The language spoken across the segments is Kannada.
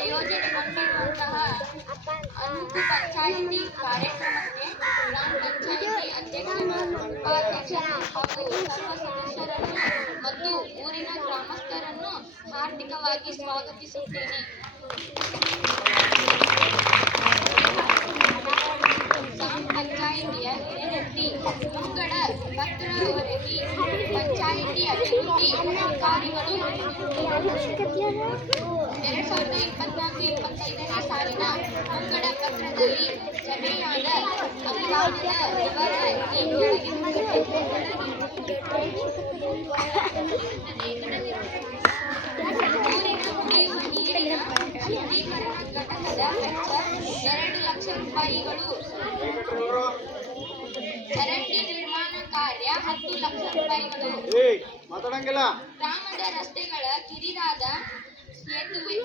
ಆಯೋಜನೆಗೊಂಡಿರುವಂತಹ ಅನುಕು ಪಂಚಾಯಿತಿ ಕಾರ್ಯಕ್ರಮಕ್ಕೆ ಗ್ರಾಮ ಪಂಚಾಯಿತಿ ಅಧ್ಯಕ್ಷರು, ಉಪಾಧ್ಯಕ್ಷರು ಹಾಗೂ ಸರ್ವ ಸದಸ್ಯರನ್ನು ಮತ್ತು ಊರಿನ ಗ್ರಾಮಸ್ಥರನ್ನು ಹಾರ್ದಿಕವಾಗಿ ಸ್ವಾಗತಿಸುತ್ತೇನೆ. ಗ್ರಾಮ ಪಂಚಾಯಿತಿಯ ಹಿರಿಯಟ್ಟಿ ಮುಂಗಡ ಪತ್ರ ಹೊರಗಿ ಪಂಚಾಯಿತಿ ಅಭಿವೃದ್ಧಿ ಅಧಿಕಾರಿಗಳು 2024-25ನೇ ಸಾಲಿನ ಮುಂಗಡ ಪತ್ರದಲ್ಲಿ ಜಮೆಯಾದ ಅನುದಾನದ ವಿವರ ಈ ಊರಿನ ಕುಡಿಯುವ ನೀರಿನ ಶುದ್ಧೀಕರಣ ಘಟಕದ ವೆಚ್ಚ 2 ಲಕ್ಷ ರೂಪಾಯಿಗಳು, ಚರಂಡಿ ನಿರ್ಮಾಣ ಕಾರ್ಯ 10 ಲಕ್ಷ ರೂಪಾಯಿಗಳು, ಗ್ರಾಮದ ರಸ್ತೆಗಳ ಕಿರಿದಾದ ಸೇತುವೆ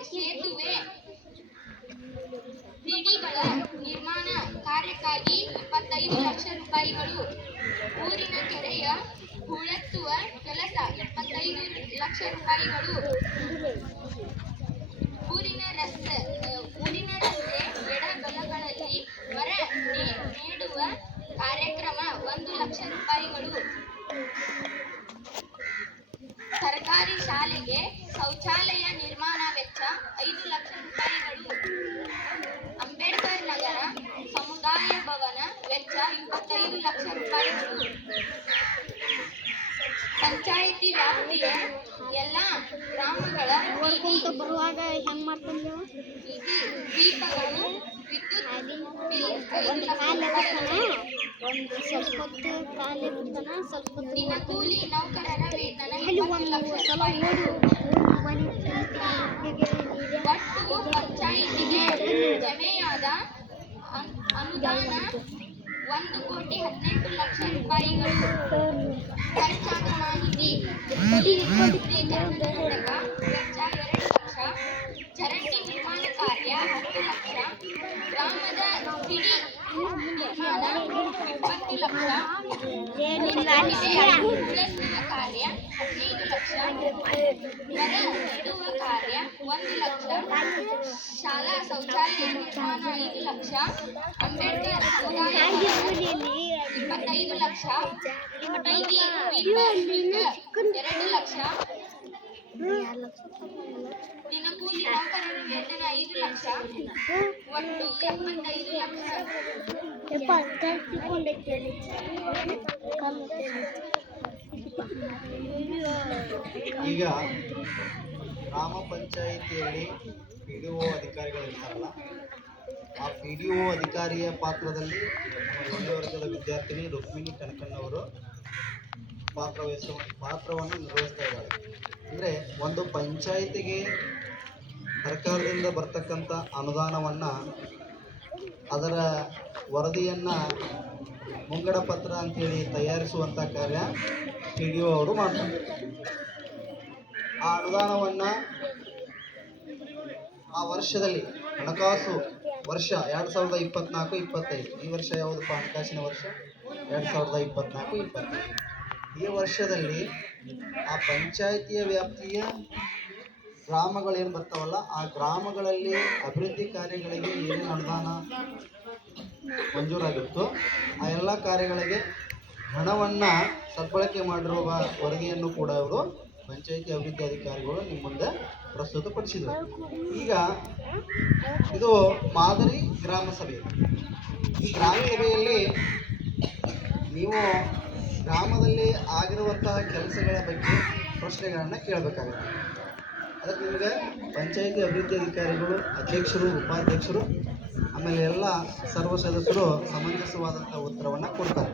ದಿಡಿಗಳ ನಿರ್ಮಾಣ ಕಾರ್ಯಕ್ಕಾಗಿ 25 ಲಕ್ಷ ರೂಪಾಯಿಗಳು, ಊರಿನ ಕೆರೆಯ ಹೂಳೆತ್ತುವ ಕೆಲಸ 25 ಲಕ್ಷ ರೂಪಾಯಿಗಳು, ಊರಿನ ರಸ್ತೆ ಎಡಬಲಗಳಲ್ಲಿ ಮರ ನೆಡುವ ಕಾರ್ಯಕ್ರಮ 1 ಲಕ್ಷ ರೂಪಾಯಿಗಳು, ಸರ್ಕಾರಿ ಶಾಲೆಗೆ ಶೌಚಾಲಯ ನಿರ್ಮಾಣ ವೆಚ್ಚ 5 ಲಕ್ಷ ರೂಪಾಯಿಗಳು, ಅಂಬೇಡ್ಕರ್ ನಗರ ಸಮುದಾಯ ಭವನ ವೆಚ್ಚ 25 ಲಕ್ಷ ರೂಪಾಯಿಗಳು, ಪಂಚಾಯಿತಿ ವ್ಯಾಪ್ತಿಯ ಎಲ್ಲ ಗ್ರಾಮಗಳ ದೀಪಗಳು, ವಿದ್ಯುತ್ ಬಿಲ್ 5 ಲಕ್ಷ ರೂಪಾಯಿಗಳು, ದಿನಕೂಲಿ ನೌಕರರ ವೇತನ 20 ಲಕ್ಷ ರೂಪಾಯಿಗಳು, ಒಟ್ಟು ಪಂಚಾಯಿತಿಗೆ ಜಮೆಯಾದ ಅನುದಾನ 1,18,00,000 ರೂಪಾಯಿಗಳು, ಖರ್ಚಾದ ಮಾಹಿತಿ ಶುದ್ಧೀಕರಣದ ಘಟಕ ವೆಚ್ಚ 2 ಲಕ್ಷ, ಚರಂಡಿ ನಿರ್ಮಾಣ ಕಾರ್ಯ 10 ಲಕ್ಷ, ಗ್ರಾಮದ ಸಿಡಿ ನಿರ್ಮಾಣ 20 ಲಕ್ಷ, ಹೂಳೆತ್ತುವ ಕಾರ್ಯ 15 ಲಕ್ಷ, ಮರ ನೆಡುವ ಕಾರ್ಯ 1 ಲಕ್ಷ, ಶಾಲಾ ಶೌಚಾಲಯ ನಿರ್ಮಾಣ 5 ಲಕ್ಷ, ಅಂಬೇಡ್ಕರ್ ಸಮುದಾಯ 25 ಲಕ್ಷ, ಬೀದಿ ಶುಲ್ಕ 2 ಲಕ್ಷ, ದಿನಕೂಲಿ ನೌಕರರ ವೇತನ 5 ಲಕ್ಷ, ಒಟ್ಟು 75 ಲಕ್ಷ. ಈಗ ಗ್ರಾಮ ಪಂಚಾಯಿತಿಯಲ್ಲಿ PDO ಅಧಿಕಾರಿಗಳು ಇರ್ತಾರಲ್ಲ, ಆ PDO ಅಧಿಕಾರಿಯ ಪಾತ್ರದಲ್ಲಿ ನಮ್ಮ 7ನೇ ವರ್ಗದ ವಿದ್ಯಾರ್ಥಿನಿ ರುಕ್ಮಿಣಿ ಕನಕಣ್ಣವರು ಪಾತ್ರವನ್ನು ನಿರ್ವಹಿಸ್ತಾ ಇದ್ದಾರೆ. ಅಂದರೆ ಒಂದು ಪಂಚಾಯಿತಿಗೆ ಸರ್ಕಾರದಿಂದ ಬರ್ತಕ್ಕಂಥ ಅನುದಾನವನ್ನು, ಅದರ ವರದಿಯನ್ನು ಮುಂಗಡ ಪತ್ರ ಅಂಥೇಳಿ ತಯಾರಿಸುವಂಥ ಕಾರ್ಯ PDO ಅವರು ಮಾಡ್ತಾರೆ. ಆ ಅನುದಾನವನ್ನು ಆ ವರ್ಷದಲ್ಲಿ ಹಣಕಾಸು ವರ್ಷ 2024-25, ಈ ವರ್ಷ ಯಾವುದಪ್ಪ ಹಣಕಾಸಿನ ವರ್ಷ 2024-25, ಈ ವರ್ಷದಲ್ಲಿ ಆ ಪಂಚಾಯಿತಿಯ ವ್ಯಾಪ್ತಿಯ ಗ್ರಾಮಗಳೇನು ಬರ್ತಾವಲ್ಲ, ಆ ಗ್ರಾಮಗಳಲ್ಲಿ ಅಭಿವೃದ್ಧಿ ಕಾರ್ಯಗಳಿಗೆ ಏನೇನು ಅನುದಾನ ಮಂಜೂರಾಗಿತ್ತು ಆ ಎಲ್ಲ ಕಾರ್ಯಗಳಿಗೆ ಹಣವನ್ನು ಸದ್ಬಳಕೆ ಮಾಡಿರುವ ವರದಿಯನ್ನು ಕೂಡ ಇವರು ಪಂಚಾಯಿತಿ ಅಭಿವೃದ್ಧಿ ಅಧಿಕಾರಿಗಳು ನಿಮ್ಮ ಮುಂದೆ ಪ್ರಸ್ತುತಪಡಿಸಿದರು. ಈಗ ಇದು ಮಾದರಿ ಗ್ರಾಮ ಸಭೆ. ಈ ಗ್ರಾಮ ಸಭೆಯಲ್ಲಿ ನೀವು ಗ್ರಾಮದಲ್ಲಿ ಆಗಿರುವಂತಹ ಕೆಲಸಗಳ ಬಗ್ಗೆ ಪ್ರಶ್ನೆಗಳನ್ನು ಕೇಳಬೇಕಾಗುತ್ತೆ. ಅದಕ್ಕೆ ನಿಮಗೆ ಪಂಚಾಯಿತಿ ಅಭಿವೃದ್ಧಿ ಅಧಿಕಾರಿಗಳು, ಅಧ್ಯಕ್ಷರು, ಉಪಾಧ್ಯಕ್ಷರು, ಆಮೇಲೆ ಎಲ್ಲ ಸರ್ವ ಸದಸ್ಯರು ಸಮಂಜಸವಾದಂಥ ಉತ್ತರವನ್ನು ಕೊಡ್ತಾರೆ.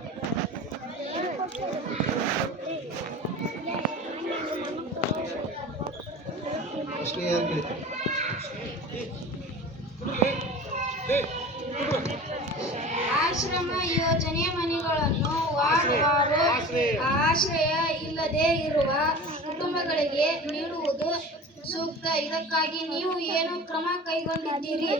ಪ್ರಶ್ನೆ ಯಾರು ಕೇಳ್ತಾರೆ? ಆಶ್ರಮ ಯೋಜನೆ ಮನೆಗಳನ್ನು ವಾರ ಆಶ್ರಯ ಇಲ್ಲದೆ ಇರುವ ಕುಟುಂಬಗಳಿಗೆ ನೀಡುವುದು ಸೂಕ್ತ. ಇದಕ್ಕಾಗಿ ನೀವು ಏನು ಕ್ರಮ ಕೈಗೊಂಡಿದ್ದೀರಿ?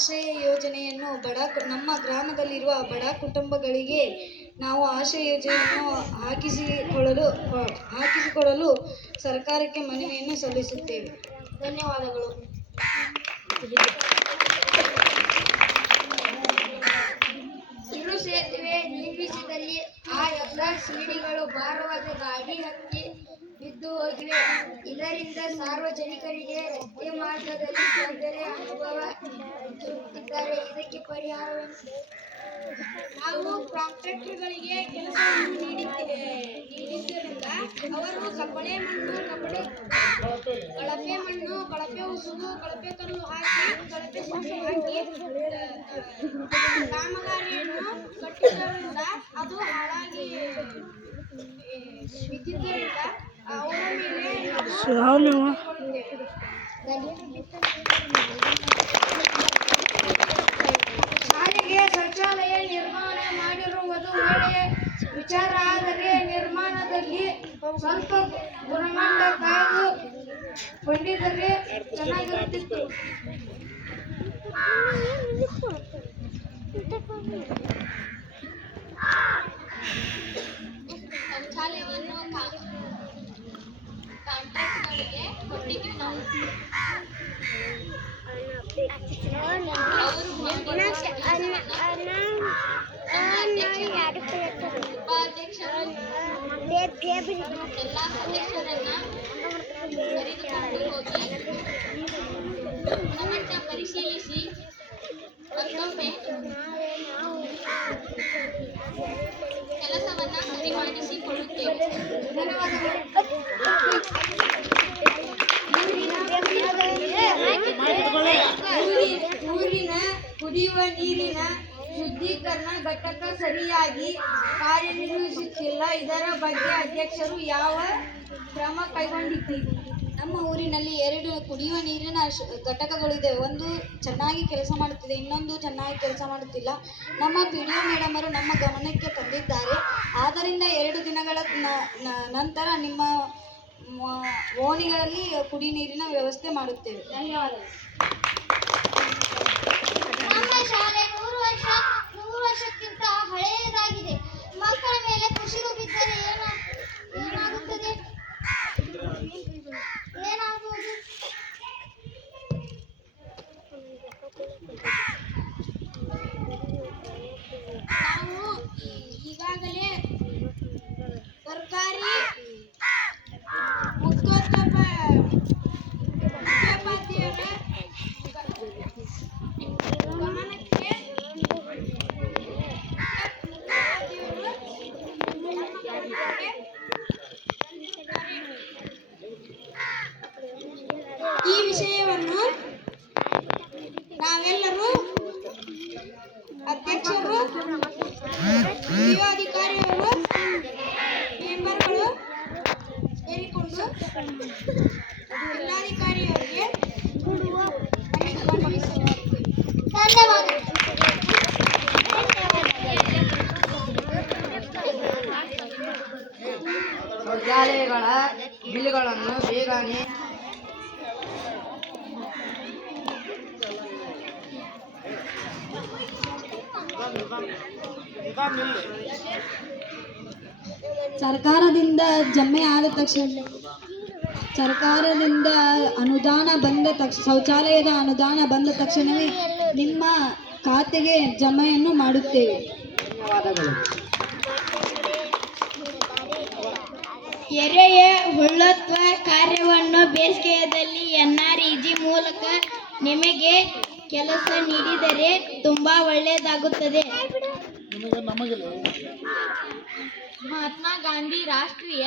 ಆಶ್ರಯ ಯೋಜನೆಯನ್ನು ನಮ್ಮ ಗ್ರಾಮದಲ್ಲಿರುವ ಬಡ ಕುಟುಂಬಗಳಿಗೆ ನಾವು ಆಶ್ರಯ ಯೋಜನೆಯನ್ನು ಹಾಕಿಸಿಕೊಡಲು ಸರ್ಕಾರಕ್ಕೆ ಮನವಿಯನ್ನು ಸಲ್ಲಿಸುತ್ತೇವೆ. ಧನ್ಯವಾದಗಳು. ಕಿರು ಸೇತುವೆ ನಿರ್ಮಿಸಿದಲ್ಲಿ ಆ ಎಲ್ಲ ಸಿಡಿಗಳು ಭಾರವಾದ ಗಾಡಿ ಹತ್ತಿ ಬಿದ್ದು ಹೋಗಿವೆ. ಇದರಿಂದ ಸಾರ್ವಜನಿಕರಿಗೆ ರಸ್ತೆ ಮಾರ್ಗದಲ್ಲಿ ತೊಂದರೆ ಅನುಭವಿಸುತ್ತಿದ್ದಾರೆ. ಇದಕ್ಕೆ ಪರಿಹಾರವೇನು? ನಾವು ಕಾಂಟ್ರಾಕ್ಟರ್ಗಳಿಗೆ ಕೆಲಸವನ್ನು ನೀಡಿದ್ದರಿಂದ ಅವರು ಕಳಪೆ ಮಣ್ಣು, ಕಳಪೆ ಉಸುಗು, ಕಳಪೆ ಕಲ್ಲು ಹಾಕಿ ಕಾಮಗಾರಿಯನ್ನು ಕಟ್ಟಿದ್ದರಿಂದ ಅದು ಹಾಳಾಗಿ ಬಿದ್ದಿದ್ದರಿಂದ ಅವರ ಮೇಲೆ ಶಾಲೆಗೆ ಶೌಚಾಲಯ ನಿರ್ಮಾಣ ಮಾಡಿರುವುದು ಒಳ್ಳೆಯ ವಿಚಾರ. ಆದರೆ ನಿರ್ಮಾಣದಲ್ಲಿ ಸ್ವಲ್ಪ ಗುಣಮಟ್ಟ ಕಾಯ್ದುಕೊಂಡಿದ್ದರೆ ಚೆನ್ನಾಗಿರುತ್ತಿತ್ತು. ಶೌಚಾಲಯವನ್ನು ಕಾಂಟ್ರಾಕ್ಟ್ಗಳಿಗೆ ಕೊಟ್ಟಿದ್ದು ನಾವು. ಉಪಾಧ್ಯಕ್ಷರು ಎಲ್ಲ ಸದಸ್ಯರನ್ನ ಕರೆದುಕೊಂಡು ಹೋಗಿ ಗುಣಮಟ್ಟ ಪರಿಶೀಲಿಸಿ ಮತ್ತೊಮ್ಮೆ ಕೆಲಸವನ್ನ ಸರಿಮಾಡಿಸಿಕೊಳ್ಳುತ್ತೇವೆ. ಊರಿನ ಕುಡಿಯುವ ನೀರಿನ ಶುದ್ಧೀಕರಣ ಘಟಕ ಸರಿಯಾಗಿ ಕಾರ್ಯನಿರ್ವಹಿಸುತ್ತಿಲ್ಲ. ಇದರ ಬಗ್ಗೆ ಅಧ್ಯಕ್ಷರು ಯಾವ ಕ್ರಮ ಕೈಗೊಂಡಿದ್ದೀರಿ? ನಮ್ಮ ಊರಿನಲ್ಲಿ 2 ಕುಡಿಯುವ ನೀರಿನ ಘಟಕಗಳಿದೆ. ಒಂದು ಚೆನ್ನಾಗಿ ಕೆಲಸ ಮಾಡುತ್ತಿದೆ, ಇನ್ನೊಂದು ಚೆನ್ನಾಗಿ ಕೆಲಸ ಮಾಡುತ್ತಿಲ್ಲ. ನಮ್ಮ PDO ಮೇಡಮರು ನಮ್ಮ ಗಮನಕ್ಕೆ ತಂದಿದ್ದಾರೆ. ಆದ್ದರಿಂದ 2 ದಿನಗಳ ನಂತರ ನಿಮ್ಮ ಓಣಿಗಳಲ್ಲಿ ಕುಡಿ ನೀರಿನ ವ್ಯವಸ್ಥೆ ಮಾಡುತ್ತೇವೆ. ಧನ್ಯವಾದಗಳು. ನಮ್ಮ ಶಾಲೆ 100 ವರ್ಷಕ್ಕಿಂತ ಹಳೆಯದಾಗಿದೆ. ಮಕ್ಕಳ ಮೇಲೆ ಕುಸಿದು ಬಿದ್ದರೆ ಏನಾಗುತ್ತದೆ? ಏನಾಗುವುದು? ನಾವು ಈಗಾಗಲೇ ಸರ್ಕಾರಿ ಮುಖ್ಯೋಪಾಧ್ಯಾಯರ ಗಮನಕ್ಕೆ ಈ ವಿಷಯವನ್ನು ನಾವೆಲ್ಲರೂ ಅಧ್ಯಕ್ಷರು, ಅಧಿಕಾರಿಗಳು, ಮೆಂಬರ್ಗಳು ಸೇರಿಕೊಂಡು ಜಿಲ್ಲಾಧಿಕಾರಿಯವರಿಗೆ ಶೌಚಾಲಯಗಳ ಬಿಲ್ಗಳನ್ನು ಬೇಗನೆ ಸರ್ಕಾರದಿಂದ ಅನುದಾನ ಬಂದ ತಕ್ಷಣ, ಶೌಚಾಲಯದ ಅನುದಾನ ಬಂದ ತಕ್ಷಣವೇ ನಿಮ್ಮ ಖಾತೆಗೆ ಜಮೆಯನ್ನು ಮಾಡುತ್ತೇವೆ. ಧನ್ಯವಾದಗಳು. ಕೆರೆಯ ಹೂಳೆತ್ತುವ ಕಾರ್ಯವನ್ನು ಬೇಸಿಗೆಯಲ್ಲಿ NREG ಮೂಲಕ ನಿಮಗೆ ಕೆಲಸ ನೀಡಿದರೆ ತುಂಬಾ ಒಳ್ಳೆಯದಾಗುತ್ತದೆ. ಮಹಾತ್ಮ ಗಾಂಧಿ ರಾಷ್ಟ್ರೀಯ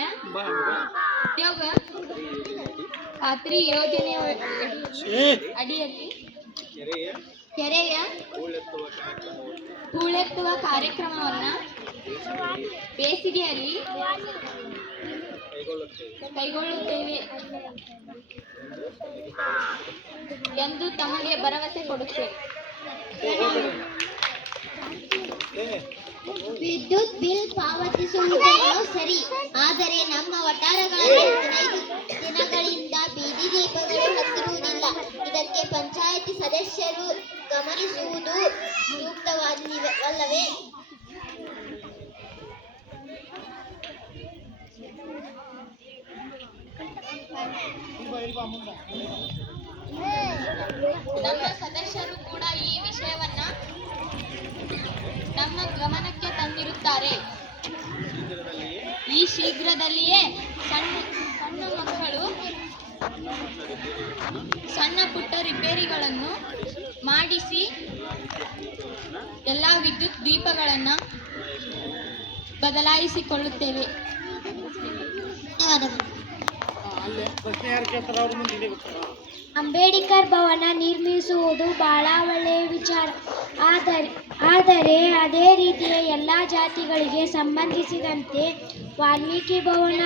ಉದ್ಯೋಗ ಖಾತ್ರಿ ಯೋಜನೆ ಅಡಿಯಲ್ಲಿ ಕೆರೆಯ ಹೂಳೆತ್ತುವ ಕಾರ್ಯಕ್ರಮವನ್ನು ಬೇಸಿಗೆಯಲ್ಲಿ ಕೈಗೊಳ್ಳುತ್ತೇವೆ ಎಂದು ತಮಗೆ ಭರವಸೆ ಕೊಡುತ್ತೇವೆ. ವಿದ್ಯುತ್ ಬಿಲ್ ಪಾವತಿಸುವುದನ್ನು ಸರಿ, ಆದರೆ ನಮ್ಮ ವಠಾರಗಳಲ್ಲಿ 15 ದಿನಗಳಿಂದ ಬೀದಿ ದೀಪಗಳು ಹತ್ತಿರುವುದಿಲ್ಲ. ಇದಕ್ಕೆ ಪಂಚಾಯಿತಿ ಸದಸ್ಯರು ಗಮನಿಸಿ ಸೂಕ್ತವಲ್ಲವೇ? ನಮ್ಮ ಸದಸ್ಯರು ಕೂಡ ಈ ವಿಷಯವನ್ನ ನಮ್ಮ ಗಮನಕ್ಕೆ ತಂದಿರುತ್ತಾರೆ. ಈ ಶೀಘ್ರದಲ್ಲಿಯೇ ಸಣ್ಣ ಮಕ್ಕಳು ಸಣ್ಣ ಪುಟ್ಟ ರಿಪೇರಿಗಳನ್ನು ಮಾಡಿಸಿ ಎಲ್ಲ ವಿದ್ಯುತ್ ದೀಪಗಳನ್ನು ಬದಲಾಯಿಸಿಕೊಳ್ಳುತ್ತೇವೆ. ಅಂಬೇಡ್ಕರ್ ಭವನ ನಿರ್ಮಿಸುವುದು ಬಹಳ ಒಳ್ಳೆಯ ವಿಚಾರ. ಆದರೆ ಅದೇ ರೀತಿಯ ಎಲ್ಲ ಜಾತಿಗಳಿಗೆ ಸಂಬಂಧಿಸಿದಂತೆ ವಾಲ್ಮೀಕಿ ಭವನ,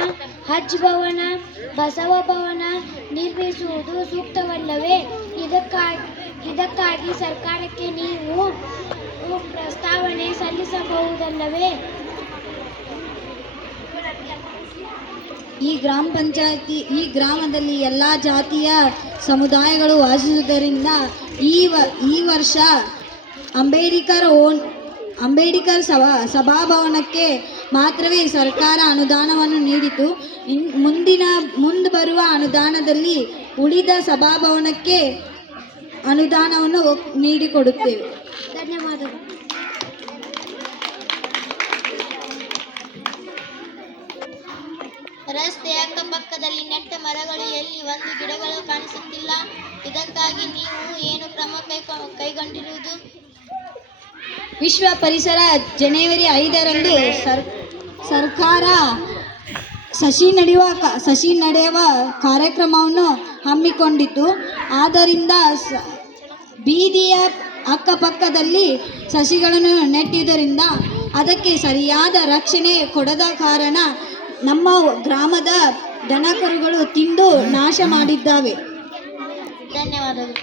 ಹಜ್ ಭವನ, ಬಸವ ಭವನ ನಿರ್ಮಿಸುವುದು ಸೂಕ್ತವಲ್ಲವೇ? ಇದಕ್ಕಾಗಿ ಸರ್ಕಾರಕ್ಕೆ ನೀವು ಪ್ರಸ್ತಾವನೆ ಸಲ್ಲಿಸಬಹುದಲ್ಲವೇ? ಈ ಗ್ರಾಮದಲ್ಲಿ ಎಲ್ಲ ಜಾತಿಯ ಸಮುದಾಯಗಳು ವಾಸಿಸುವುದರಿಂದ ಈ ವರ್ಷ ಅಂಬೇಡ್ಕರ್ ಸಭಾಭವನಕ್ಕೆ ಮಾತ್ರವೇ ಸರ್ಕಾರ ಅನುದಾನವನ್ನು ನೀಡಿತು. ಮುಂದೆ ಬರುವ ಅನುದಾನದಲ್ಲಿ ಉಳಿದ ಸಭಾಭವನಕ್ಕೆ ಅನುದಾನವನ್ನು ನೀಡಿಕೊಡುತ್ತೇವೆ. ಧನ್ಯವಾದಗಳು. ರಸ್ತೆಯ ಅಕ್ಕಪಕ್ಕದಲ್ಲಿ ನೆಟ್ಟ ಮರಗಳು ಎಲ್ಲಿ ಒಂದು ಗಿಡಗಳು ಕಾಣಿಸುತ್ತಿಲ್ಲ. ಇದಕ್ಕಾಗಿ ನೀವು ಏನು ಕ್ರಮ ಕೈಗೊಂಡಿರುವುದು? ವಿಶ್ವ ಪರಿಸರ ಜನವರಿ 5ರಂದು ಸರ್ಕಾರ ಸಸಿ ನಡೆಯುವ ಕಾರ್ಯಕ್ರಮವನ್ನು ಹಮ್ಮಿಕೊಂಡಿತ್ತು. ಆದ್ದರಿಂದ ಬೀದಿಯ ಅಕ್ಕಪಕ್ಕದಲ್ಲಿ ಸಸಿಗಳನ್ನು ನೆಟ್ಟಿದ್ದರಿಂದ ಅದಕ್ಕೆ ಸರಿಯಾದ ರಕ್ಷಣೆ ಕೊಡದ ಕಾರಣ ನಮ್ಮ ಗ್ರಾಮದ ದನಕರುಗಳು ತಿಂದು ನಾಶ ಮಾಡಿದ್ದಾವೆ. ಧನ್ಯವಾದಗಳು.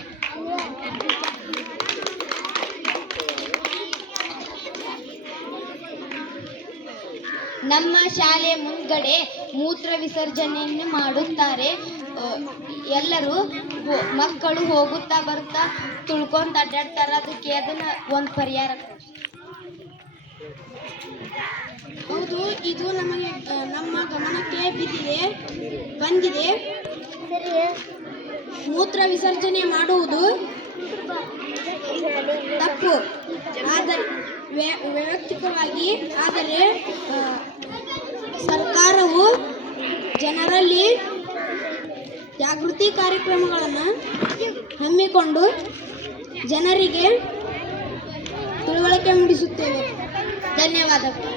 ನಮ್ಮ ಶಾಲೆ ಮುಂದ್ಗಡೆ ಮೂತ್ರ ವಿಸರ್ಜನೆಯನ್ನು ಮಾಡುತ್ತಾರೆ. ಎಲ್ಲರೂ ಮಕ್ಕಳು ಹೋಗುತ್ತಾ ಬರುತ್ತಾ ತುಳ್ಕೊಂತ ಅಡ್ಡಾಡ್ತಾರ. ಅದನ್ನ ಒಂದು ಪರಿಹಾರ. ಹೌದು, ಇದು ನಮ್ಮ ಗಮನಕ್ಕೆ ಬಂದಿದೆ. ಮೂತ್ರ ವಿಸರ್ಜನೆ ಮಾಡುವುದು ತಪ್ಪು, ಆದರೆ ವೈಯಕ್ತಿಕವಾಗಿ. ಆದರೆ ಸರ್ಕಾರವು ಜನರಲ್ಲಿ ಜಾಗೃತಿ ಕಾರ್ಯಕ್ರಮಗಳನ್ನು ಹಮ್ಮಿಕೊಂಡು ಜನರಿಗೆ ತಿಳುವಳಿಕೆ ಮೂಡಿಸುತ್ತೇವೆ. ಧನ್ಯವಾದಗಳು.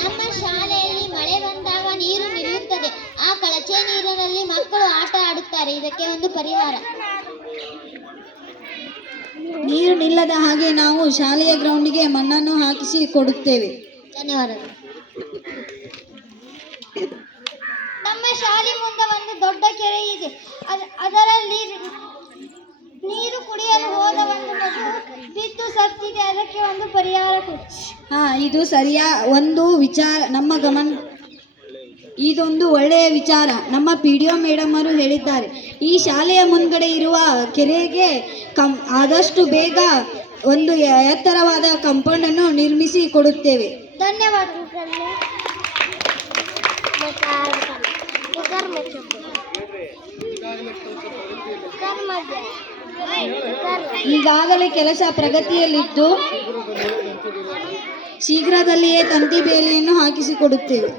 ನಮ್ಮ ಶಾಲೆಯಲ್ಲಿ ಮಳೆ ಬಂದಾಗ ನೀರು ನಿಲ್ಲುತ್ತದೆ. ಆ ಕಳಚೆ ನೀರಿನಲ್ಲಿ ಮಕ್ಕಳು ಆಟ ಆಡುತ್ತಾರೆ. ಇದಕ್ಕೆ ಒಂದು ಪರಿಹಾರ. ನೀರು ನಿಲ್ಲದ ಹಾಗೆ ನಾವು ಶಾಲೆಯ ಗ್ರೌಂಡಿಗೆ ಮಣ್ಣನ್ನು ಹಾಕಿಸಿ ಕೊಡುತ್ತೇವೆ. ಧನ್ಯವಾದಗಳು. ನಮ್ಮ ಶಾಲೆ ಮುಂದೆ ಒಂದು ದೊಡ್ಡ ಕೆರೆ ಇದೆ. ಅದರಲ್ಲಿ ನೀರು ಕುಡಿಯಲು ಹೋದ ಒಂದು ಮಗು ಬಿದ್ದು ಸತ್ತಿದೆ. ಅದಕ್ಕೆ ಒಂದು ಪರಿಹಾರ ಕೊಡಿ. ಇದು ಒಂದು ವಿಚಾರ ನಮ್ಮ ಇದೊಂದು ಒಳ್ಳೆಯ ವಿಚಾರ. ನಮ್ಮ PDO ಮೇಡಮ್ ಅವರು ಹೇಳಿದ್ದಾರೆ. ಈ ಶಾಲೆಯ ಮುಂದ್ಗಡೆ ಇರುವ ಕೆರೆಗೆ ಆದಷ್ಟು ಬೇಗ ಒಂದು ಎತ್ತರವಾದ ಕಾಂಪೌಂಡ್ ಅನ್ನು ನಿರ್ಮಿಸಿ ಕೊಡುತ್ತೇವೆ. ಧನ್ಯವಾದಗಳು. ಈಗಾಗಲೇ ಕೆಲಸ ಪ್ರಗತಿಯಲ್ಲಿದ್ದು ಶೀಘ್ರದಲ್ಲಿಯೇ ತಂತಿ ಬೇಲಿಯನ್ನು ಹಾಕಿಸಿಕೊಡುತ್ತೇವೆ.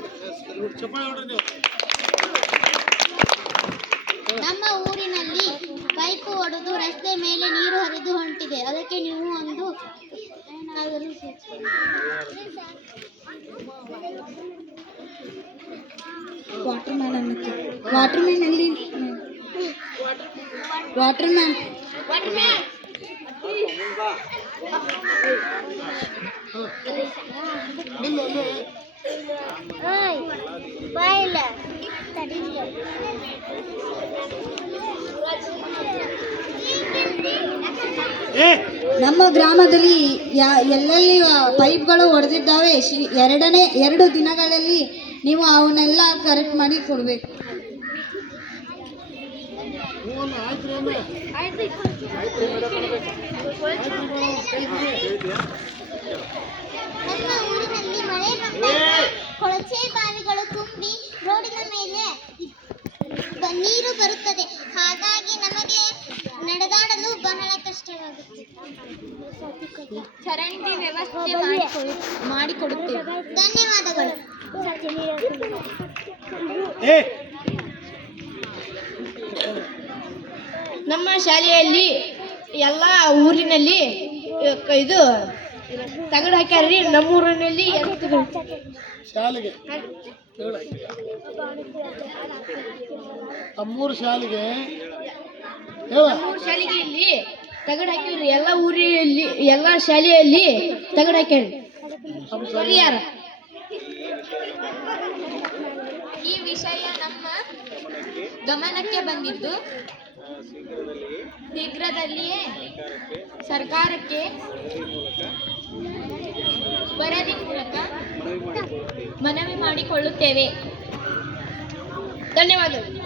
ನಮ್ಮ ಊರಿನಲ್ಲಿ ಪೈಪು ಒಡೆದು ರಸ್ತೆ ಮೇಲೆ ನೀರು ಹರಿದು ಹೊಂಟಿದೆ. ಅದಕ್ಕೆ ನೀವು ಒಂದು ಏನಾದರೂ ವಾಟರ್ ಮ್ಯಾನ್ ನಮ್ಮ ಗ್ರಾಮದಲ್ಲಿ ಎಲ್ಲೆಲ್ಲಿ ಪೈಪ್ಗಳು ಒಡೆದಿದ್ದಾವೆ 2 ದಿನಗಳಲ್ಲಿ ನೀವು ಅವನ್ನೆಲ್ಲ ಕರೆಕ್ಟ್ ಮಾಡಿ ಕೊಡಬೇಕು. ನಮ್ಮ ಊರಿನಲ್ಲಿ ಮಳೆ ಬಂದಾಗ ಕೊಳಚೆ ಬಾವಿಗಳು ತುಂಬಿ ರೋಡಿನ ಮೇಲೆ ನೀರು ಬರುತ್ತದೆ. ಹಾಗಾಗಿ ನಮಗೆ ನಡೆದಾಡಲು ಬಹಳ ಕಷ್ಟವಾಗುತ್ತದೆ. ಚರಂಡಿ ವ್ಯವಸ್ಥೆ ಮಾಡಿಕೊಡುತ್ತೇವೆ. ಧನ್ಯವಾದಗಳು. ನಮ್ಮ ಶಾಲೆಯಲ್ಲಿ ಎಲ್ಲ ಊರಿನಲ್ಲಿ ಇದು ತಗಡು ಹಾಕ್ಯಾರ್ರಿ. ನಮ್ಮೂರಿನಲ್ಲಿ ಶಾಲೆಗೆ ನಮ್ಮೂರು ಶಾಲೆಗೆ ನಮ್ಮೂರು ಶಾಲೆಗೆ ಇಲ್ಲಿ ತಗಡು ಹಾಕಿವ್ರಿ. ಎಲ್ಲ ಊರಲ್ಲಿ ಎಲ್ಲ ಶಾಲೆಯಲ್ಲಿ ತಗಡು ಹಾಕ್ಯಾರ್ರಿ. ಪರಿಹಾರ ಈ ವಿಷಯ ನಮ್ಮ ಗಮನಕ್ಕೆ ಬಂದಿದ್ದು ಶೀಘ್ರದಲ್ಲಿಯೇ ಸರ್ಕಾರಕ್ಕೆ ವರದಿ ಮೂಲಕ ಮನವಿ ಮಾಡಿಕೊಳ್ಳುತ್ತೇವೆ. ಧನ್ಯವಾದಗಳು.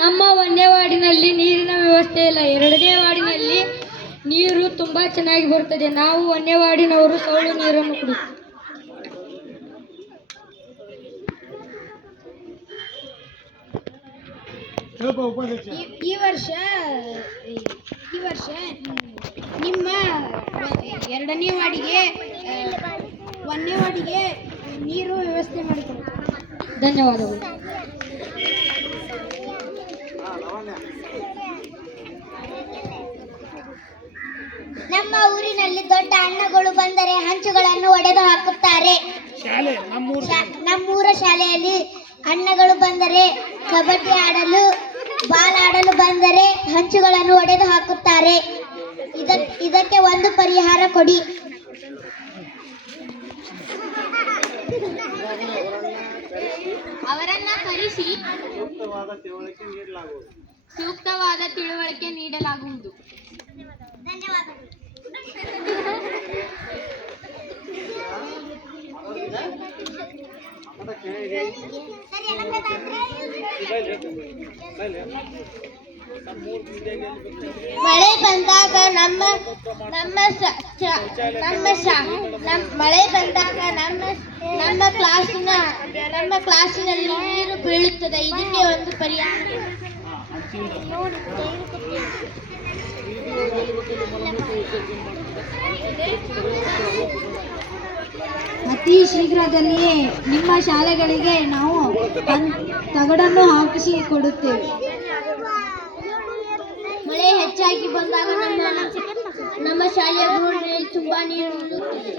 ನಮ್ಮ 1ನೇ ವಾರ್ಡಿನಲ್ಲಿ ನೀರಿನ ವ್ಯವಸ್ಥೆ ಇಲ್ಲ. 2ನೇ ವಾರ್ಡಿನಲ್ಲಿ ನೀರು ತುಂಬ ಚೆನ್ನಾಗಿ ಬರುತ್ತದೆ. ನಾವು 1ನೇ ವಾರ್ಡಿನವರು ಸೌಳು ನೀರನ್ನು ಕುಡಿಯುತ್ತೇವೆ. ಈ ವರ್ಷ ನಿಮ್ಮ 2ನೇ ವಾರ್ಡಿಗೆ 1ನೇ ವಾರ್ಡಿಗೆ ನೀರು ವ್ಯವಸ್ಥೆ ಮಾಡಿಕೊಡುತ್ತೇವೆ. ಧನ್ಯವಾದಗಳು. ನಮ್ಮ ಊರಿನಲ್ಲಿ ದೊಡ್ಡ ಅಣ್ಣಗಳು ಬಂದರೆ ಹಂಚುಗಳನ್ನು ಒಡೆದು ಹಾಕುತ್ತಾರೆ. ನಮ್ಮೂರ ಶಾಲೆಯಲ್ಲಿ ಅಣ್ಣಗಳು ಬಂದರೆ ಕಬಡ್ಡಿ ಆಡಲು ಬಾಲ್ ಆಡಲು ಬಂದರೆ ಹಂಚುಗಳನ್ನು ಒಡೆದು ಹಾಕುತ್ತಾರೆ. ಇದಕ್ಕೆ ಒಂದು ಪರಿಹಾರ ಕೊಡಿ. ಅವರನ್ನ ಕರೆಸಿ ಸೂಕ್ತವಾದ ತಿಳುವಳಿಕೆ ನೀಡಲಾಗುವುದು. ಧನ್ಯವಾದಗಳು. ಮಳೆ ಬಂದಾಗ ನಮ್ಮ ಕ್ಲಾಸಿನಲ್ಲಿ ನೀರು ಬೀಳುತ್ತದೆ. ಇದಕ್ಕೆ ಒಂದು ಪರಿಹಾರ. ಅತಿ ಶೀಘ್ರದಲ್ಲಿಯೇ ನಿಮ್ಮ ಶಾಲೆಗಳಿಗೆ ನಾವು ತಗಡನ್ನು ಹಾಕಿಸಿ ಕೊಡುತ್ತೇವೆ. ಮಳೆ ಹೆಚ್ಚಾಗಿ ಬಂದಾಗ ನಮ್ಮ ಶಾಲೆಯ ರೋಡ್ನಲ್ಲಿ ತುಂಬಾ ನೀರು ನಿಲ್ಲುತ್ತದೆ.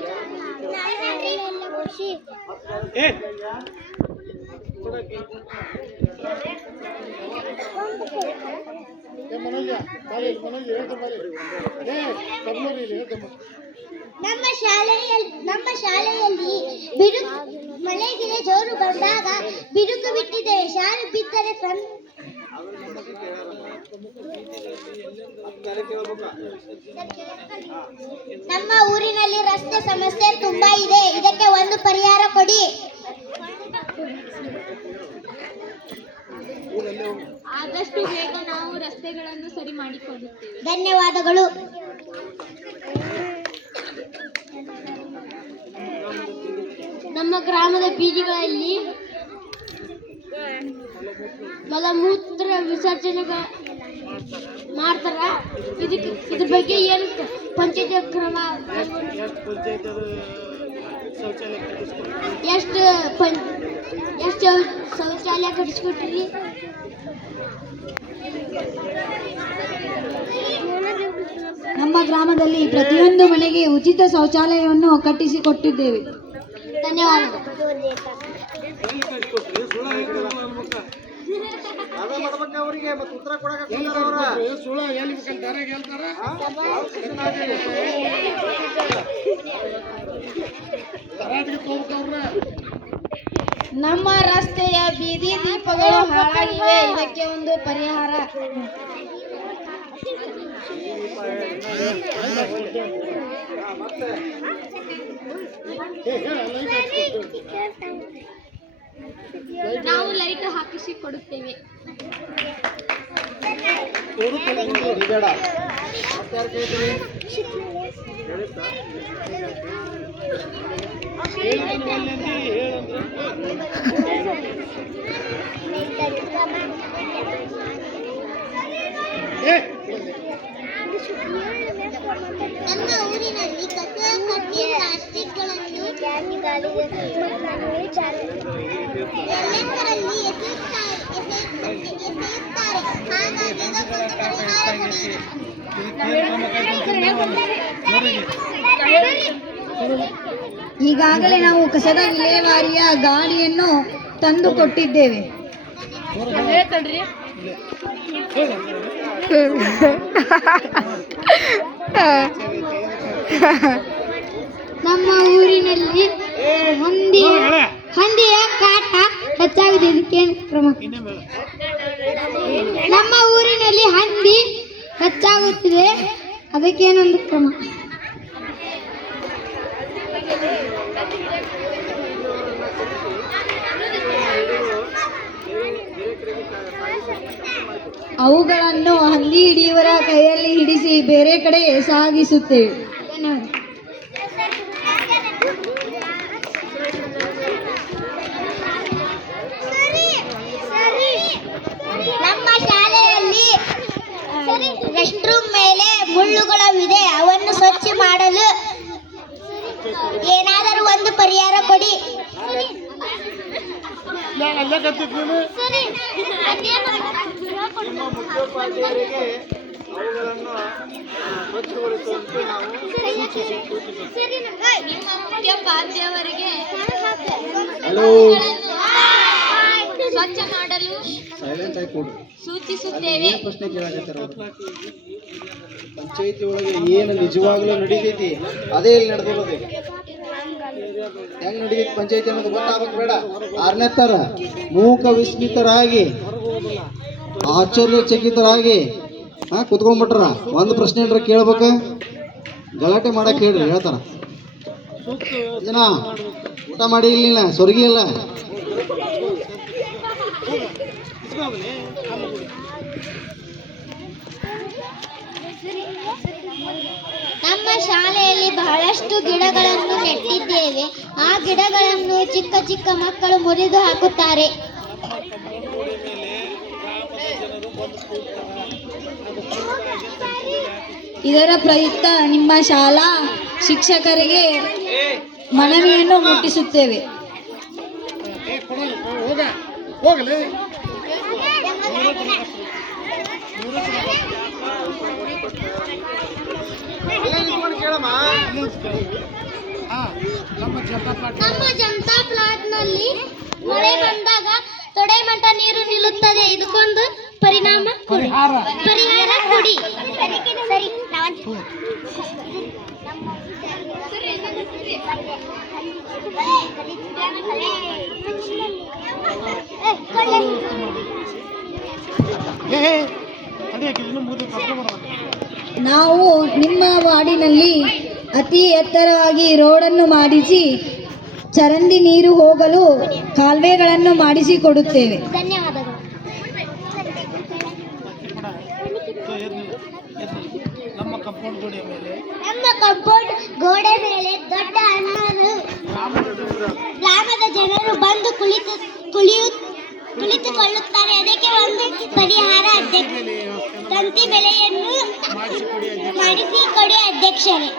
ನಮ್ಮ ಶಾಲೆಯಲ್ಲಿ ಮಳೆಗೆ ಜೋರು ಬಂದಾಗ ಬಿರುಕು ಬಿಟ್ಟಿದೆ. ಶಾಲೆ ಬಿದ್ದರೆ ನಮ್ಮ ಊರಿನಲ್ಲಿ ರಸ್ತೆ ಸಮಸ್ಯೆ ತುಂಬಾ ಇದೆ. ಇದಕ್ಕೆ ಒಂದು ಪರಿಹಾರ ಕೊಡಿ. ಆದಷ್ಟು ಬೇಗ ನಾವು ರಸ್ತೆಗಳನ್ನು ಸರಿ ಮಾಡಿಕೊಡುತ್ತೇವೆ. ಧನ್ಯವಾದಗಳು. ನಮ್ಮ ಗ್ರಾಮದ ಬೀದಿಗಳಲ್ಲಿ ಮಲಮೂತ್ರ ವಿಸರ್ಜನೆ ಮಾಡ್ತಾರ. ಇದ್ರ ಬಗ್ಗೆ ಏನು ಪಂಚಾಯತ್ ಕ್ರಮ? ಎಷ್ಟು ಶೌಚಾಲಯ ಕಟ್ಟಿಸ್ಕೊಟ್ರಿ? ನಮ್ಮ ಗ್ರಾಮದಲ್ಲಿ ಪ್ರತಿಯೊಂದು ಮನೆಗೆ ಉಚಿತ ಶೌಚಾಲಯವನ್ನು ಕಟ್ಟಿಸಿಕೊಟ್ಟಿದ್ದೇವೆ. ಧನ್ಯವಾದಗಳು. ನಾವೇ ಮಾಡ್ಬೇಕು ಅವರಿಗೆ ಮತ್ತೆ ಉತ್ತರ ಕೊಡಕ್ಕೆ ಅವ್ರ ಸುಳ್ಳ ಎಲ್ಲಿ ಕಲ್ತಾರ ತರಾಟಿಗೆ ತಗೋಬೇಕವ್ರ. ನಮ್ಮ ರಸ್ತೆಯ ಬೀದಿ ದೀಪಗಳು ಹಾಳಾಗಿವೆ, ಇದಕ್ಕೆ ಒಂದು ಪರಿಹಾರ. ನಾವು ಲೈಟ್ ಹಾಕಿಸಿ ಕೊಡುತ್ತೇವೆ. ಬೇಡ ಮತ್ತಾರು ಕೇಳ್ತೀವಿ ನಮ್ಮ ಊರಿನಲ್ಲಿ ಕಸ ಮತ್ತು ಪ್ಲಾಸ್ಟಿಕ್ಗಳನ್ನು ಎಲ್ಲೆಂದರಲ್ಲಿ ಎಸೆಯುತ್ತಾರೆ. ಹಾಗಾಗಿ ಇದಕ್ಕೊಂದು ಪರಿಹಾರ ಕೊಡಿ. ಈಗಾಗಲೇ ನಾವು ಕಸದ ವಿಲೇವಾರಿಯ ಗಾಡಿಯನ್ನು ತಂದು ಕೊಟ್ಟಿದ್ದೇವೆ. ನಮ್ಮ ಊರಿನಲ್ಲಿ ಹಂದಿಯ ಕಾಟ ಹೆಚ್ಚಾಗಿದೆ, ಇದಕ್ಕೇನು ಕ್ರಮ? ನಮ್ಮ ಊರಿನಲ್ಲಿ ಹಂದಿ ಹೆಚ್ಚಾಗುತ್ತಿದೆ, ಅದಕ್ಕೇನೊಂದು ಕ್ರಮ? ಅವುಗಳನ್ನು ಹಂದಿ ಹಿಡಿಯುವರ ಕೈಯಲ್ಲಿ ಹಿಡಿಸಿ ಬೇರೆ ಕಡೆ ಸಾಗಿಸುತ್ತೇವೆ. ನಮ್ಮ ಶಾಲೆಯಲ್ಲಿ ರೆಸ್ಟ್ ರೂಮ್ ಮೇಲೆ ಮುಳ್ಳುಗಳಿವೆ, ಅವನ್ನು ಸ್ವಚ್ಛ ಮಾಡಲು ಏನಾದರೂ ಒಂದು ಪರಿಹಾರ ಕೊಡಿ. ಅಲ್ಲೇ ಕತ್ತಿದ್ದೀನಿ. ನಿಮ್ಮ ಮುಖ್ಯೋಪಾಧ್ಯಾಯರಿಗೆ ಅವುಗಳನ್ನು ಸ್ವಚ್ಛಗೊಳಿಸುವಂತೆ ನಾವು ನಿಮ್ಮ ಮುಖ್ಯೋಪಾಧ್ಯಾಯರಿಗೆ ಹಲೋ ಸ್ವಚ್ಛ ಮಾಡಲು ಸೈಲೆಂಟ್ ಆಗಿ ಕೊಡ್ರಿ. ಸೂಚಿಸುತ್ತೇವೆ. ಏನು ಪ್ರಶ್ನೆ ಕೇಳಾಕತ್ತಾರ ಅವರು? ಪಂಚಾಯತಿ ಒಳಗೆ ಏನು ನಿಜವಾಗ್ಲೂ ನಡೀತೈತಿ ಅದೇ ಇಲ್ಲಿ ನಡೆದಿರೋದು. ಹೆಂಗ್ ನಡೀತೈತಿ ಪಂಚಾಯತಿ ಅನ್ನೋದು ಗೊತ್ತಾಗಬೇಕು ಬೇಡ. 6ನೇ ತರ ಮೂಕ ವಿಸ್ಮಿತರಾಗಿ ಆಶ್ಚರ್ಯಚಕಿತರಾಗಿ ಕುತ್ಕೊಂಡ್ಬಿಟ್ರ. ಒಂದು ಪ್ರಶ್ನೆ ಏನ್ರ ಕೇಳ್ಬೇಕ, ಗಲಾಟೆ ಮಾಡಕ್ ಹೇಳ್ರಿ, ಹೇಳ್ತಾರ. ಜನ ಊಟ ಮಾಡಿ ಇಲ್ಲ ಸೊರ್ಗಿ ಇಲ್ಲ. ನಮ್ಮ ಶಾಲೆಯಲ್ಲಿ ಬಹಳಷ್ಟು ಗಿಡಗಳನ್ನು ನೆಟ್ಟಿದ್ದೇವೆ. ಆ ಗಿಡಗಳನ್ನು ಚಿಕ್ಕ ಚಿಕ್ಕ ಮಕ್ಕಳು ಮುರಿದು ಹಾಕುತ್ತಾರೆ. ಇದರ ಪ್ರಯುಕ್ತ ನಿಮ್ಮ ಶಾಲಾ ಶಿಕ್ಷಕರಿಗೆ ಮನವಿಯನ್ನು ಮುಟ್ಟಿಸುತ್ತೇವೆ. ಹೋಗಲಿ ನಮ್ಮ ಜನತಾ ಪ್ಲಾಟ್ನಲ್ಲಿ ಮಳೆ ಬಂದಾಗ ತೊಡೆಮಟ್ಟ ನೀರು ನಿಲ್ಲುತ್ತದೆ, ಇದಕ್ಕೊಂದು ಪರಿಹಾರ ಕೊಡಿ. ನಾವು ನಿಮ್ಮ ವಾರ್ಡಿನಲ್ಲಿ ಅತಿ ಎತ್ತರವಾಗಿ ರೋಡನ್ನು ಮಾಡಿಸಿ ಚರಂಡಿ ನೀರು ಹೋಗಲು ಕಾಲುವೆಗಳನ್ನು ಮಾಡಿಸಿಕೊಡುತ್ತೇವೆ. ಧನ್ಯವಾದಗಳು. ನಮ್ಮ ಕಂಪೌಂಡ್ ಗೋಡೆ ಮೇಲೆ ದೊಡ್ಡ ಹಣ್ಣು ಗ್ರಾಮದ ಜನರು ಬಂದು ಕುಳಿತುಕೊಳ್ಳುತ್ತಾರೆ, ಅದಕ್ಕೆ ಒಂದು ಪರಿಹಾರ. ತಂತಿ ಬೆಲೆಯನ್ನು ಮಾಡಿಸಿಕೊಡಿ ಅಧ್ಯಕ್ಷರೇ.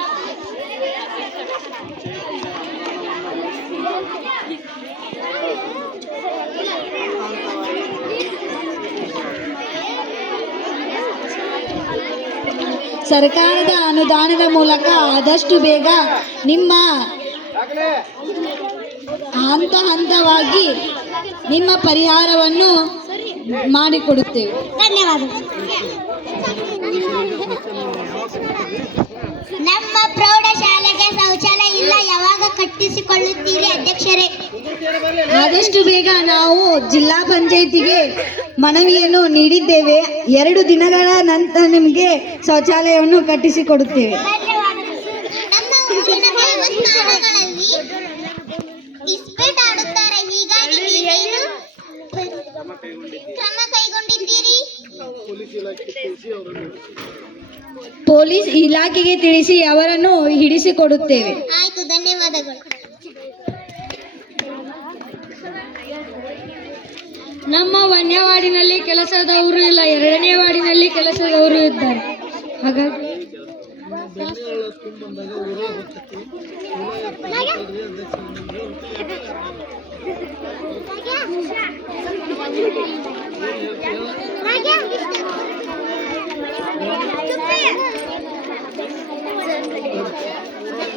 ಸರ್ಕಾರದ ಅನುದಾನದ ಮೂಲಕ ಆದಷ್ಟು ಬೇಗ ನಿಮ್ಮ ಹಂತವಾಗಿ ನಿಮ್ಮ ಪರಿಹಾರವನ್ನು ಮಾಡಿಕೊಡುತ್ತೇವೆ. ಧನ್ಯವಾದಗಳು. ನಮ್ಮ ಪ್ರೌಢಶಾಲೆಗೆ ಶೌಚಾಲಯ ಇಲ್ಲ, ಯಾವಾಗ ಕಟ್ಟಿಸಿಕೊಳ್ಳುತ್ತೀರಿ ಅಧ್ಯಕ್ಷರೇ? ಆದಷ್ಟು ಬೇಗ ನಾವು ಜಿಲ್ಲಾ ಪಂಚಾಯಿತಿಗೆ ಮನವಿಯನ್ನು ನೀಡಿದ್ದೇವೆ. 2 ದಿನಗಳ ನಂತರ ನಿಮಗೆ ಶೌಚಾಲಯವನ್ನು ಕಟ್ಟಿಸಿಕೊಡುತ್ತೇವೆ. ನಮ್ಮ ಊರಿನ ದೇವಸ್ಥಾನಗಳಲ್ಲಿ ಇಸ್ಪೀಟ್ ಆಡುತ್ತಾರೆ, ಹೀಗಾಗಿ ನೀವೇನು ಕ್ರಮ ಕೈಗೊಂಡಿದ್ದೀರಿ? ಪೊಲೀಸ್ ಇಲಾಖೆಗೆ ತಿಳಿಸಿ ಅವರನ್ನು ಹಿಡಿಸಿಕೊಡುತ್ತೇವೆ. ಆಯ್ತು, ಧನ್ಯವಾದಗಳು. ನಮ್ಮ 1ನೇ ವಾರ್ಡಿನಲ್ಲಿ ಕೆಲಸದವರು ಇಲ್ಲ, 2ನೇ ವಾರ್ಡಿನಲ್ಲಿ ಕೆಲಸದವರು ಇದ್ದಾರೆ. ಹಾಗಾಗಿ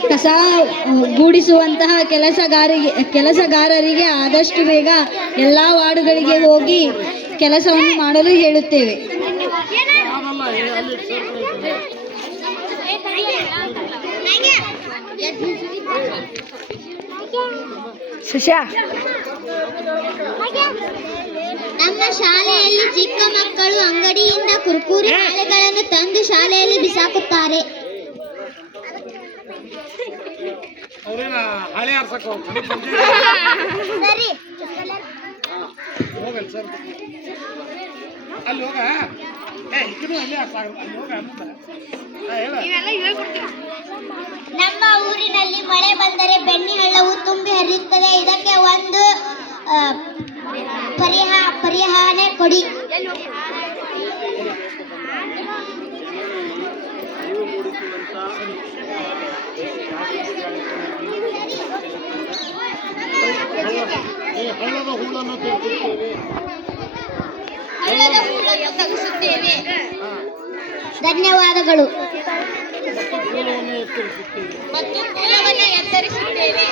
ಕಸ ಗೂಡಿಸುವಂತಹ ಕೆಲಸಗಾರರಿಗೆ ಆದಷ್ಟು ಬೇಗ ಎಲ್ಲ ವಾರ್ಡ್ಗಳಿಗೆ ಹೋಗಿ ಕೆಲಸವನ್ನು ಮಾಡಲು ಹೇಳುತ್ತೇವೆ. ನಮ್ಮ ಶಾಲೆಯಲ್ಲಿ ಚಿಕ್ಕ ಮಕ್ಕಳು ಅಂಗಡಿಯಿಂದ ಕುರ್ಕುರಿ ಹಾಳೆಗಳನ್ನು ತಂದು ಶಾಲೆಯಲ್ಲಿ ಬಿಸಾಕುತ್ತಾರೆ. ಅವ್ರೇನ ಹಳೆ ಆರ್ಸಕ್ ಹೋಗ್ತಾರೆ ಸರಿ, ಹೋಗಲ್ಲ ಸರ್ ಅಲ್ಲಿ ಹೋಗ ಇಕ್ಕೂ ಅಲ್ಲಿ ಅಲ್ಲಿ ಹೋಗ ನಮ್ಮ ಊರಿನಲ್ಲಿ ಮಳೆ ಬಂದರೆ ಬೆಣ್ಣೆ ಹಳ್ಳವು ತುಂಬಿ ಹರಿಯುತ್ತದೆ. ಇದಕ್ಕೆ ಒಂದು ಪರಿಹಾರ ಕೊಡಿ. ಹಳ್ಳದ ಹೂಳನ್ನು ತೆಗೆಸುತ್ತೇವೆ. ಧನ್ಯವಾದಗಳು. ಮತ್ತು ಪೂಲವನ್ನು ಎತ್ತರಿಸುತ್ತೇವೆ.